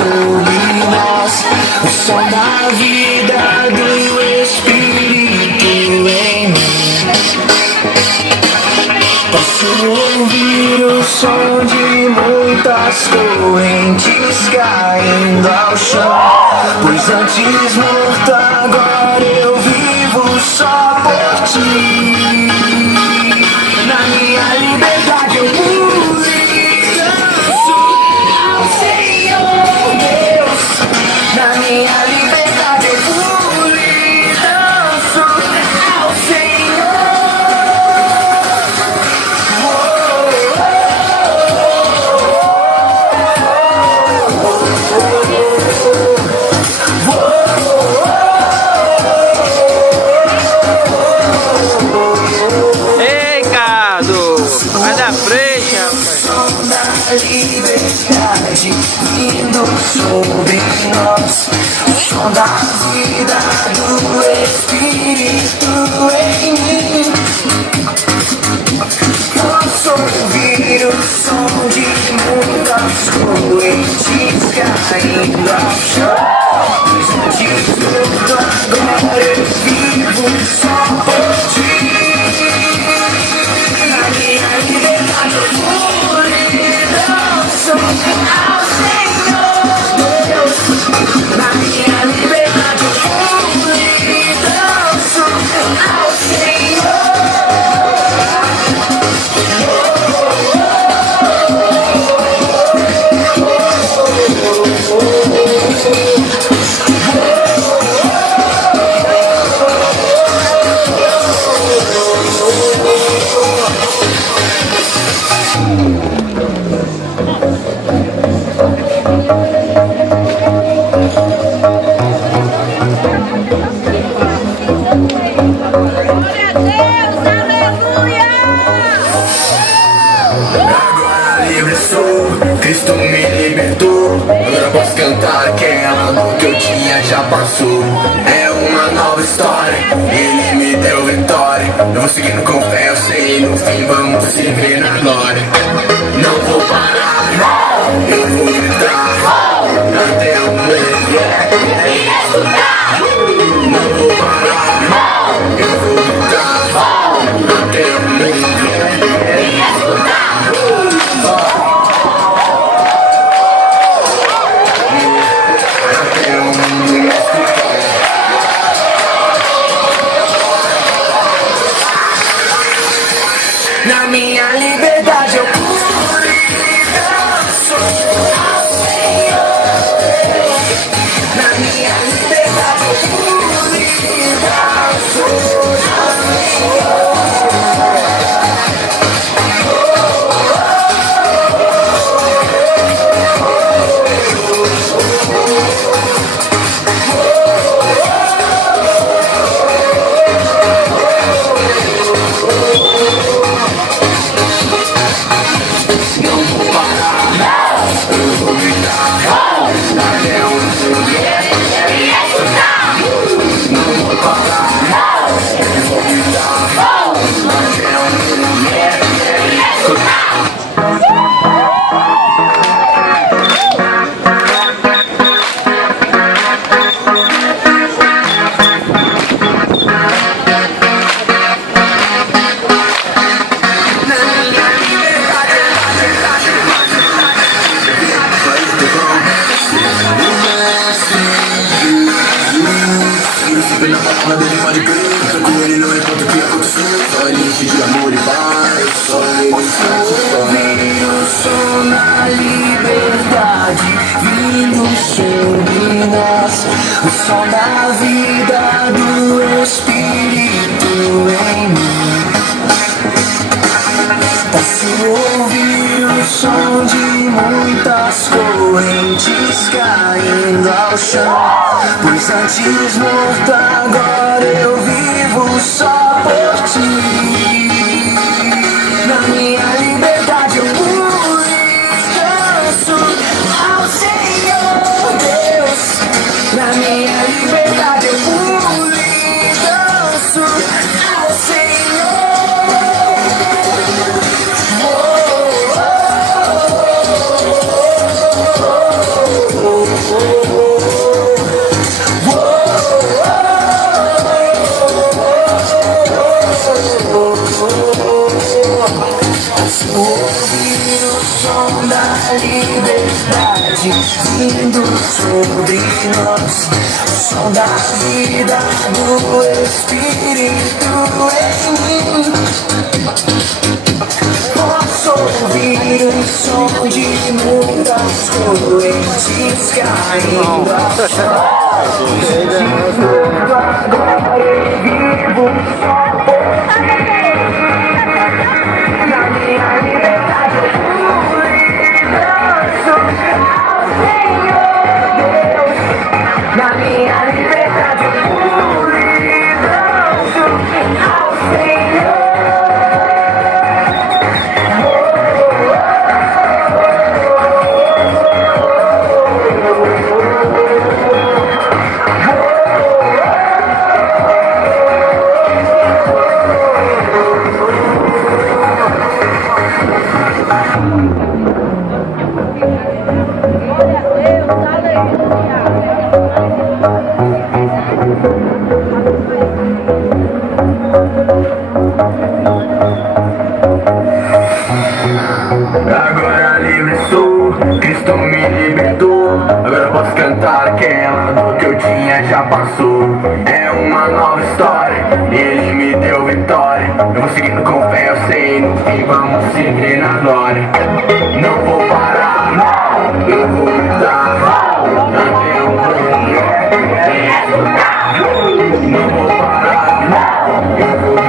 sobre nós, o som da vida do Espírito em mim. Posso ouvir o som de muitas correntes caindo ao chão, pois antes morto agora eu vivo só por ti. Na minha liberdade eu pulo e danço ao Senhor Deus. Na minha liberdade eu pulo e danço ao Senhor. Ei, Cado, vai da frente, rapaz. Liberdade vindo sobre nós, o som da vida do Espírito em mim. Posso ouvir o som de muitas correntes caindo ao chão, pois antes morto agora eu vivo só por ti. Na minha liberdade eu pulo e danço ao Senhor Deus. Na minha liberdade eu pulo e danço ao Senhor. Agora livre sou, Cristo me libertou. Agora posso cantar aquela dor que eu tinha já passou. É uma nova história, Ele me deu vitória. Eu vou seguindo com fé, eu sei, no fim vamos se ver na glória. Não vou parar, eu vou gritar até o mundo me escutar. Não vou parar, eu vou gritar até o mundo me escutar. Na minha liberdade eu pulo e danço ao Senhor. Na minha liberdade eu pulo e danço ao Senhor. Na palavra dele pode crer, só com ele não importa o que acontecer. Só ele enche de amor e paz, só ele satisfaz. O som na liberdade vindo sobre nós, o som da vida do Espírito em mim. Posso ouvir o som de muitas correntes caindo ao chão, pois antes morto agora eu vivo só por ti. Na minha liberdade eu pulo e danço ao Senhor Deus. Na minha liberdade eu pulo e danço ao Senhor. Oh, oh, oh, oh, oh. Ouvir o som da liberdade vindo sobre nós, o som da vida do Espírito em mim. Posso ouvir o som de muitas correntes caindo ao chão. Sinto agora eu vivo só por na minha liberdade eu fui danço ao Senhor Deus. Na minha liberdade eu fui danço ao Senhor. Agora livre sou, Cristo me libertou. Agora posso cantar aquela dor que eu tinha já passou. É uma nova história, Ele me deu vitória. Eu vou seguindo com fé, eu sei, no fim vamos se ver na glória. Não vou parar, não, eu vou gritar, até o problema. Não vou parar, não, eu vou